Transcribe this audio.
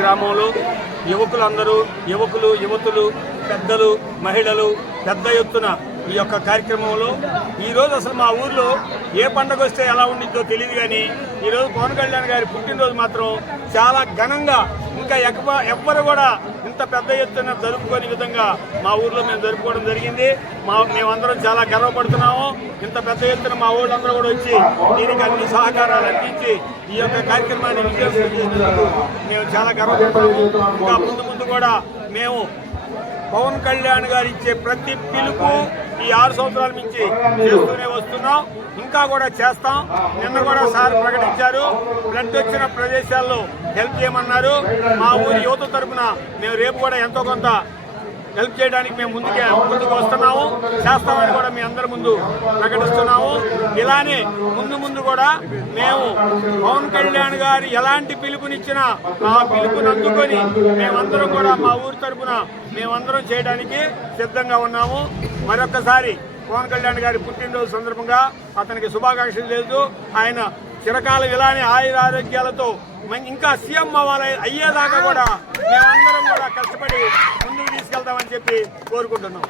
గ్రామంలో యువకులందరూ యువకులు యువతులు పెద్దలు మహిళలు పెద్ద ఎత్తున ఈ యొక్క కార్యక్రమంలో. ఈరోజు అసలు మా ఊర్లో ఏ పండగ వస్తే ఎలా ఉండిద్దో తెలియదు కానీ ఈరోజు పవన్ కళ్యాణ్ గారి పుట్టినరోజు మాత్రం చాలా ఘనంగా. ఇంకా ఎక్క ఎవ్వరు కూడా పెద్ద ఎత్తున జరుపుకునే విధంగా మా ఊర్లో మేము జరుపుకోవడం జరిగింది. మా మేమందరం చాలా గర్వపడుతున్నాము. ఇంత పెద్ద ఎత్తున మా ఊళ్ళందరూ కూడా వచ్చి దీనికి అన్ని సహకారాలు అందించి ఈ యొక్క కార్యక్రమాన్ని విజయవంతం చేసినందుకు మేము చాలా గర్వపడుతున్నాము. ఇంకా ముందు ముందు కూడా మేము పవన్ కళ్యాణ్ గారు ఇచ్చే ప్రతి పిలుపు ఈ ఆరు సంవత్సరాల నుంచి చేస్తూనే వస్తున్నాం. ఇంకా కూడా చేస్తాం. నిన్న కూడా సార్ ప్రకటించారు. బ్లడ్ వచ్చిన ప్రదేశాల్లో హెల్ప్ చేయమన్నారు. మా ఊరి యువత తరఫున మేము రేపు కూడా ఎంతో కొంత హెల్ప్ చేయడానికి మేము ముందుకే ముందుకు వస్తున్నాము. చేస్తామని కూడా మీ అందరి ముందు ప్రకటిస్తున్నాము. ఇలానే ముందు ముందు కూడా మేము పవన్ కళ్యాణ్ గారు ఎలాంటి పిలుపునిచ్చినా ఆ పిలుపుని అందుకొని మేమందరం కూడా మా ఊరి తరఫున మేమందరం చేయడానికి సిద్ధంగా ఉన్నాము. మరొకసారి పవన్ కళ్యాణ్ గారి పుట్టినరోజు సందర్భంగా అతనికి శుభాకాంక్షలు తెలుసు ఆయన చిరకాలం ఇలానే ఆయుర ఆరోగ్యాలతో ఇంకా సీఎం అవ్వాలి అయ్యేదాకా కూడా మేమందరం కూడా చెప్పి కోరుకుంటున్నాం.